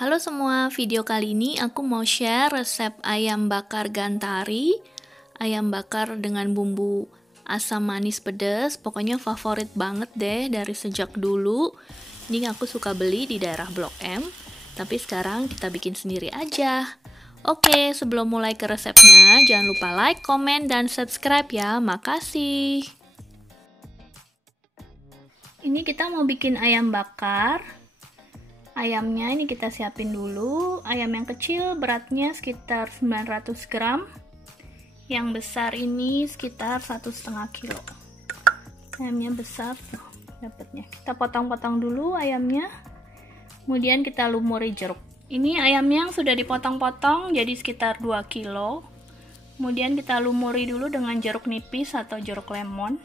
Halo semua, video kali ini aku mau share resep ayam bakar gantari. Ayam bakar dengan bumbu asam manis pedas, pokoknya favorit banget deh dari sejak dulu. Ini aku suka beli di daerah Blok M, tapi sekarang kita bikin sendiri aja. Oke, sebelum mulai ke resepnya, jangan lupa like, komen, dan subscribe ya, makasih. Ini kita mau bikin ayam bakar. Ayamnya ini kita siapin dulu. Ayam yang kecil beratnya sekitar 900 gram. Yang besar ini sekitar 1,5 kilo. Ayamnya besar tuh dapatnya. Kita potong-potong dulu ayamnya. Kemudian kita lumuri jeruk. Ini ayamnya yang sudah dipotong-potong jadi sekitar 2 kilo. Kemudian kita lumuri dulu dengan jeruk nipis atau jeruk lemon.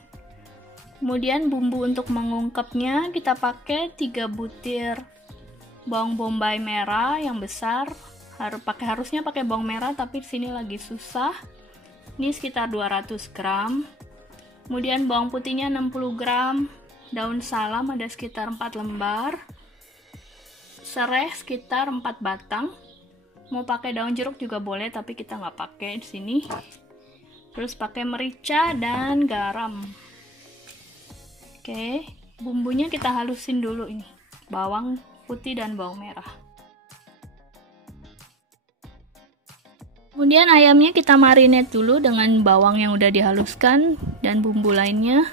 Kemudian bumbu untuk mengungkepnya kita pakai 3 butir bawang bombay merah yang besar. Harusnya pakai bawang merah, tapi di sini lagi susah. Ini sekitar 200 gram. Kemudian bawang putihnya 60 gram. Daun salam ada sekitar 4 lembar. Serai sekitar 4 batang. Mau pakai daun jeruk juga boleh, tapi kita nggak pakai di sini. Terus pakai merica dan garam. Oke, bumbunya kita halusin dulu ini. Bawang putih dan bawang merah. Kemudian ayamnya kita marinate dulu dengan bawang yang udah dihaluskan dan bumbu lainnya.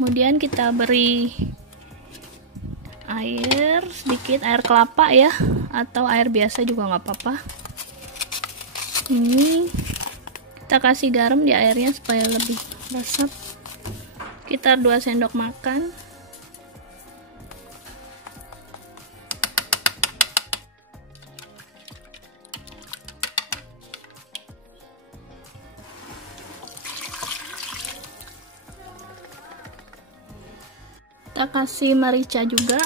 Kemudian kita beri air sedikit, air kelapa ya, atau air biasa juga nggak apa-apa. Ini kita kasih garam di airnya supaya lebih resep, sekitar 2 sendok makan. Kita kasih merica juga.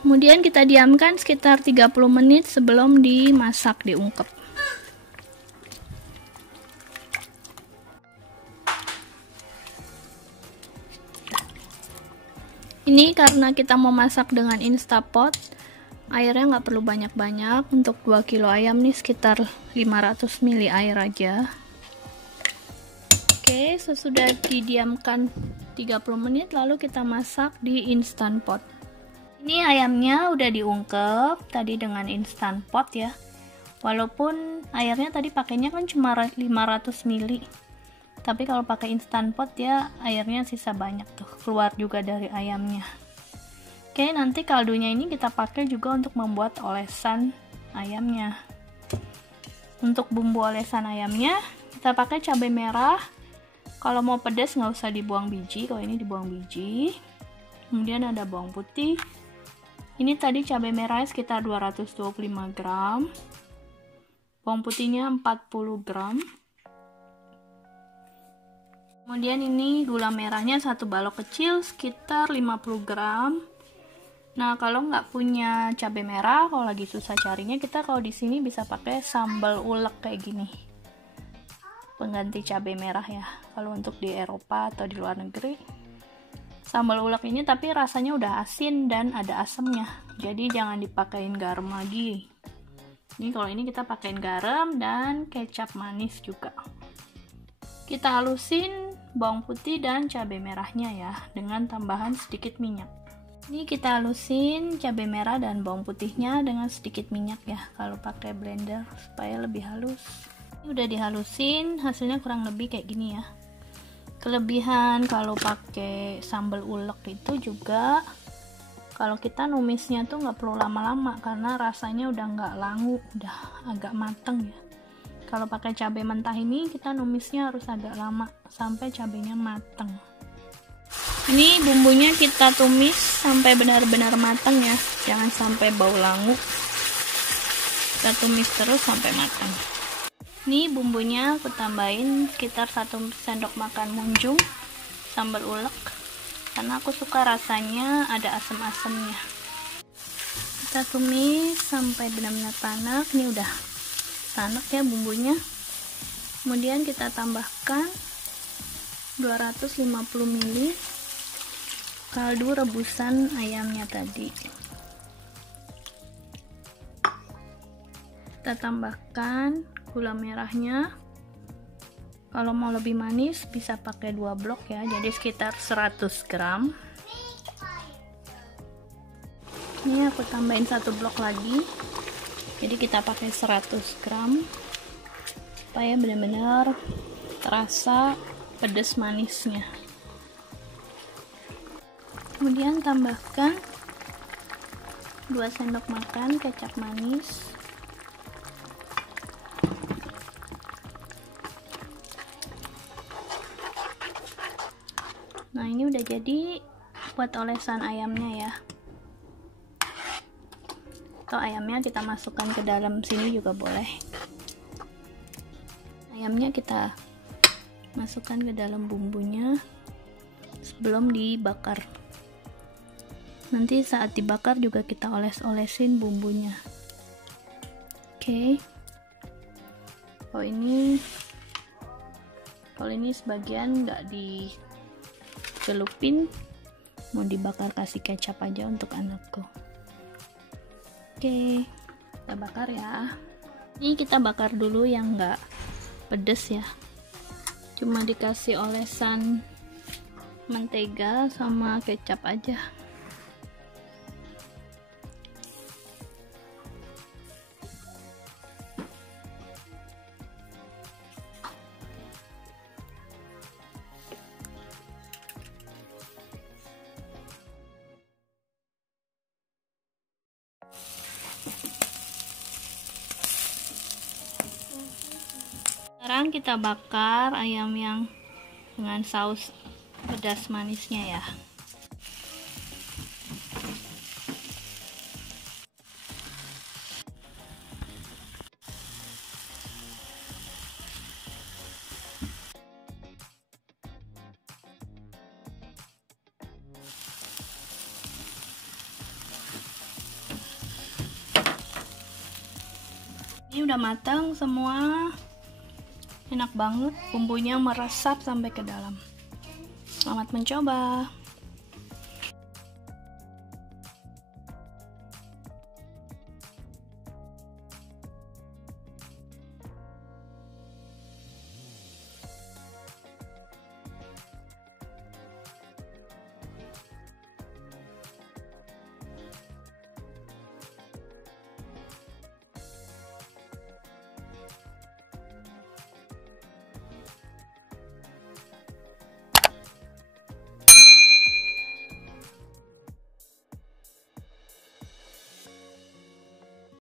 Kemudian kita diamkan sekitar 30 menit sebelum dimasak, diungkep. Ini karena kita mau masak dengan Instapot, airnya nggak perlu banyak-banyak. Untuk 2 kilo ayam nih sekitar 500 ml air aja. Oke, sesudah didiamkan 30 menit lalu kita masak di instant pot. Ini ayamnya udah diungkep tadi dengan instant pot ya. Walaupun airnya tadi pakainya kan cuma 500 ml. Tapi kalau pakai instant pot ya airnya sisa banyak tuh, keluar juga dari ayamnya. Oke, nanti kaldunya ini kita pakai juga untuk membuat olesan ayamnya. Untuk bumbu olesan ayamnya kita pakai cabai merah. Kalau mau pedas nggak usah dibuang biji, kalau ini dibuang biji. Kemudian ada bawang putih. Ini tadi cabai merahnya sekitar 225 gram. Bawang putihnya 40 gram. Kemudian ini gula merahnya 1 balok kecil sekitar 50 gram. Nah, kalau nggak punya cabai merah, kalau lagi susah carinya, kita kalau di sini bisa pakai sambal ulek kayak gini. Pengganti cabai merah ya, kalau untuk di Eropa atau di luar negeri. Sambal ulek ini tapi rasanya udah asin dan ada asamnya, jadi jangan dipakein garam lagi. Ini kalau ini kita pakein garam dan kecap manis juga. Kita halusin bawang putih dan cabai merahnya ya, dengan tambahan sedikit minyak. Ini kita halusin cabai merah dan bawang putihnya dengan sedikit minyak ya, kalau pakai blender supaya lebih halus. Ini udah dihalusin, hasilnya kurang lebih kayak gini ya. Kelebihan kalau pakai sambal ulek itu juga, kalau kita numisnya tuh nggak perlu lama-lama karena rasanya udah nggak langu, udah agak mateng ya. Kalau pakai cabai mentah ini kita numisnya harus agak lama sampai cabainya mateng. Ini bumbunya kita tumis sampai benar-benar matang ya, jangan sampai bau langu. Kita tumis terus sampai matang. Ini bumbunya aku tambahin sekitar 1 sendok makan munjung sambal ulek, karena aku suka rasanya ada asam-asamnya. Kita tumis sampai benar-benar tanak. Ini udah tanak ya bumbunya. Kemudian kita tambahkan 250 ml kaldu rebusan ayamnya tadi. Kita tambahkan gula merahnya. Kalau mau lebih manis bisa pakai 2 blok ya, jadi sekitar 100 gram. Ini aku tambahin 1 blok lagi, jadi kita pakai 100 gram supaya benar-benar terasa pedas manisnya. Kemudian tambahkan 2 sendok makan kecap manis. Nah, ini udah jadi buat olesan ayamnya ya. Atau ayamnya kita masukkan ke dalam sini juga boleh. Ayamnya kita masukkan ke dalam bumbunya sebelum dibakar. Nanti saat dibakar juga kita oles-olesin bumbunya. Oke. Kalau ini sebagian nggak dicelupin, mau dibakar kasih kecap aja untuk anakku. Oke, kita bakar ya. Ini kita bakar dulu yang nggak pedes ya, cuma dikasih olesan mentega sama kecap aja. Sekarang kita bakar ayam yang dengan saus pedas manisnya ya. Ini udah matang semua. Enak banget, bumbunya meresap sampai ke dalam. Selamat mencoba.